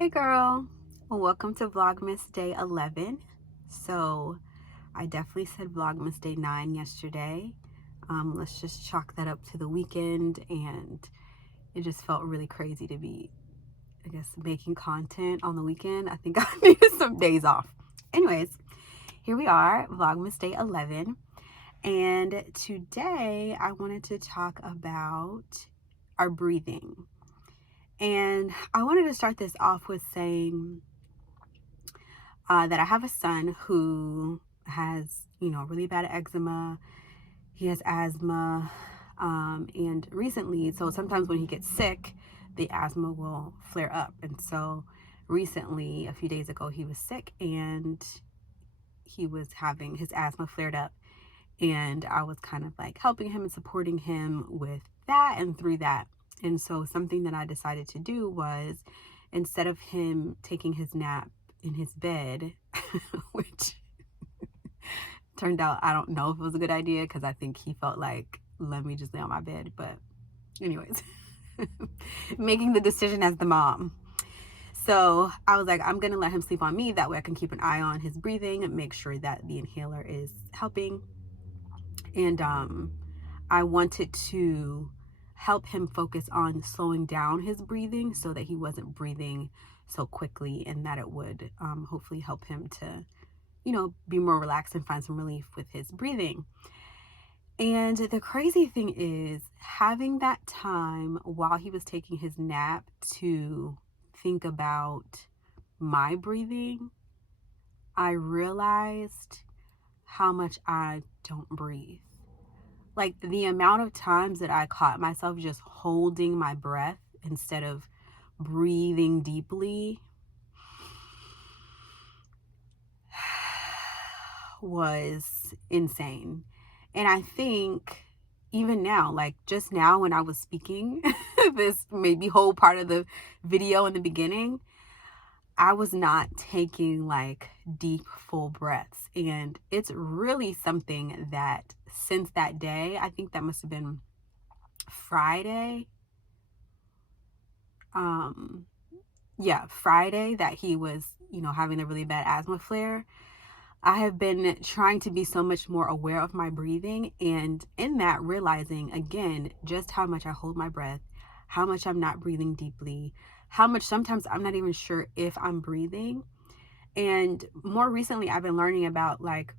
Hey girl, well, welcome to Vlogmas Day 11. So I definitely said Vlogmas Day 9 yesterday. Let's just chalk that up to the weekend, and it just felt really crazy to be, I guess, making content on the weekend. I think I needed some days off. Anyways, here we are, Vlogmas Day 11. And today I wanted to talk about our breathing. And I wanted to start this off with saying that I have a son who has, really bad eczema. He has asthma. And recently, so sometimes when he gets sick, the asthma will flare up. And so recently, a few days ago, he was sick and he was having his asthma flared up. And I was kind of like helping him and supporting him with that and through that. And so something that I decided to do was, instead of him taking his nap in his bed, which turned out I don't know if it was a good idea, because I think he felt like, let me just lay on my bed. But anyways, making the decision as the mom. So I was like, I'm going to let him sleep on me. That way I can keep an eye on his breathing and make sure that the inhaler is helping. And I wanted to help him focus on slowing down his breathing so that he wasn't breathing so quickly, and that it would hopefully help him to, be more relaxed and find some relief with his breathing. And the crazy thing is, having that time while he was taking his nap to think about my breathing, I realized how much I don't breathe. Like, the amount of times that I caught myself just holding my breath instead of breathing deeply was insane. And I think even now, like just now when I was speaking, this maybe whole part of the video in the beginning, I was not taking like deep, full breaths. And it's really something that since that day, I think that must have been Friday. Friday that he was, having a really bad asthma flare. I have been trying to be so much more aware of my breathing, and in that realizing again just how much I hold my breath, how much I'm not breathing deeply, how much sometimes I'm not even sure if I'm breathing. And more recently I've been learning about like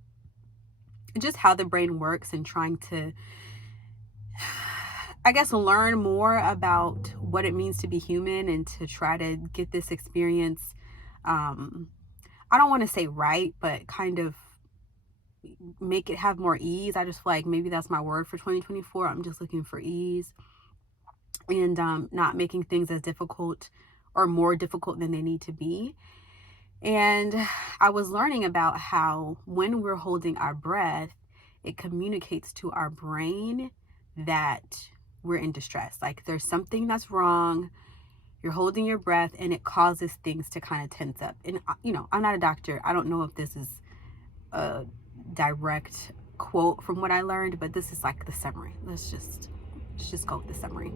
just how the brain works and trying to, I guess, learn more about what it means to be human and to try to get this experience, I don't want to say right, but kind of make it have more ease. I just feel like maybe that's my word for 2024. I'm just looking for ease and not making things as difficult or more difficult than they need to be. And I was learning about how when we're holding our breath, it communicates to our brain that we're in distress. Like there's something that's wrong. You're holding your breath and it causes things to kind of tense up. And, I'm not a doctor. I don't know if this is a direct quote from what I learned, but this is like the summary. Let's just go with the summary.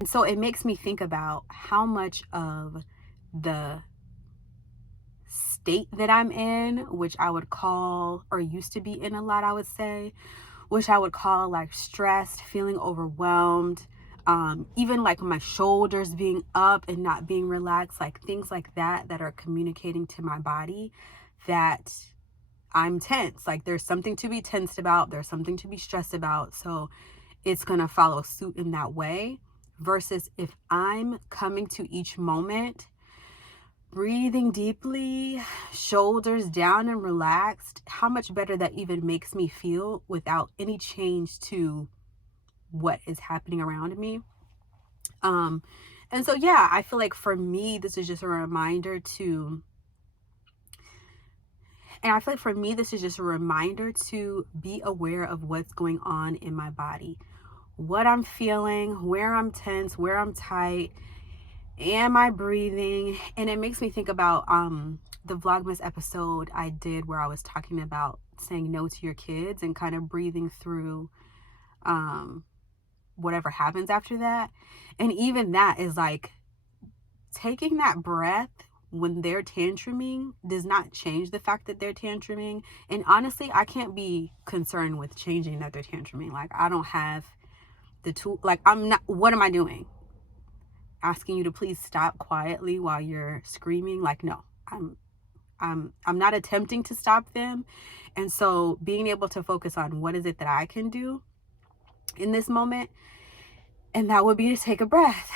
And so it makes me think about how much of the state that I'm in, which I would call, or used to be in a lot, I would say, which I would call like stressed, feeling overwhelmed, even like my shoulders being up and not being relaxed, like things like that that are communicating to my body that I'm tense. Like there's something to be tensed about, there's something to be stressed about. So it's going to follow suit in that way. Versus if I'm coming to each moment, breathing deeply, shoulders down and relaxed, how much better that even makes me feel without any change to what is happening around me. And so, yeah, I feel like for me, this is just a reminder to be aware of what's going on in my body, what I'm feeling, where I'm tense, where I'm tight, am I breathing? And it makes me think about the Vlogmas episode I did where I was talking about saying no to your kids and kind of breathing through whatever happens after that. And even that is like taking that breath when they're tantruming does not change the fact that they're tantruming. And honestly, I can't be concerned with changing that they're tantruming. Like, I don't have the tool. Like, I'm not, what am I doing? Asking you to please stop quietly while you're screaming? Like, no, I'm not attempting to stop them. And so being able to focus on what is it that I can do in this moment, and that would be to take a breath.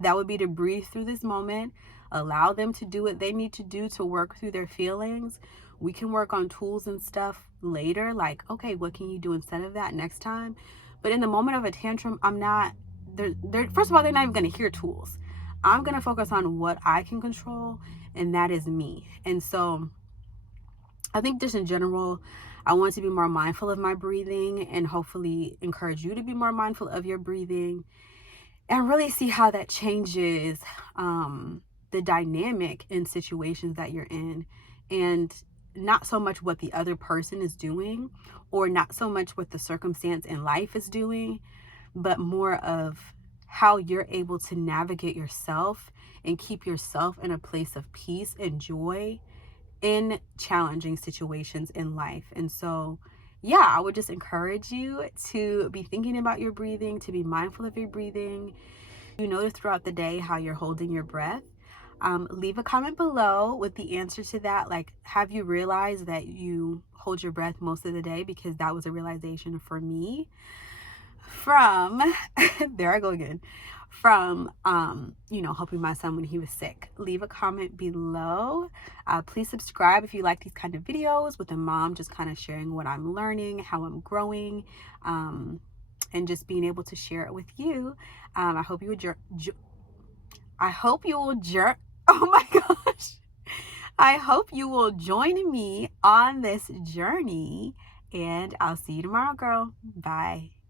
That would be to breathe through this moment, allow them to do what they need to do to work through their feelings. We can work on tools and stuff later, like, okay, what can you do instead of that next time? But in the moment of a tantrum, I'm not, they're first of all, they're not even going to hear tools. I'm going to focus on what I can control, and that is me. And so I think just in general, I want to be more mindful of my breathing, and hopefully encourage you to be more mindful of your breathing, and really see how that changes the dynamic in situations that you're in. And not so much what the other person is doing, or not so much what the circumstance in life is doing, but more of how you're able to navigate yourself and keep yourself in a place of peace and joy in challenging situations in life. And so, yeah, I would just encourage you to be thinking about your breathing, to be mindful of your breathing. You notice throughout the day how you're holding your breath. Leave a comment below with the answer to that. Like, have you realized that you hold your breath most of the day? Because that was a realization for me from, there I go again, from, helping my son when he was sick. Leave a comment below. Please subscribe if you like these kind of videos with a mom, just kind of sharing what I'm learning, how I'm growing, and just being able to share it with you. I hope you would oh my gosh. I hope you will join me on this journey, and I'll see you tomorrow, girl. Bye.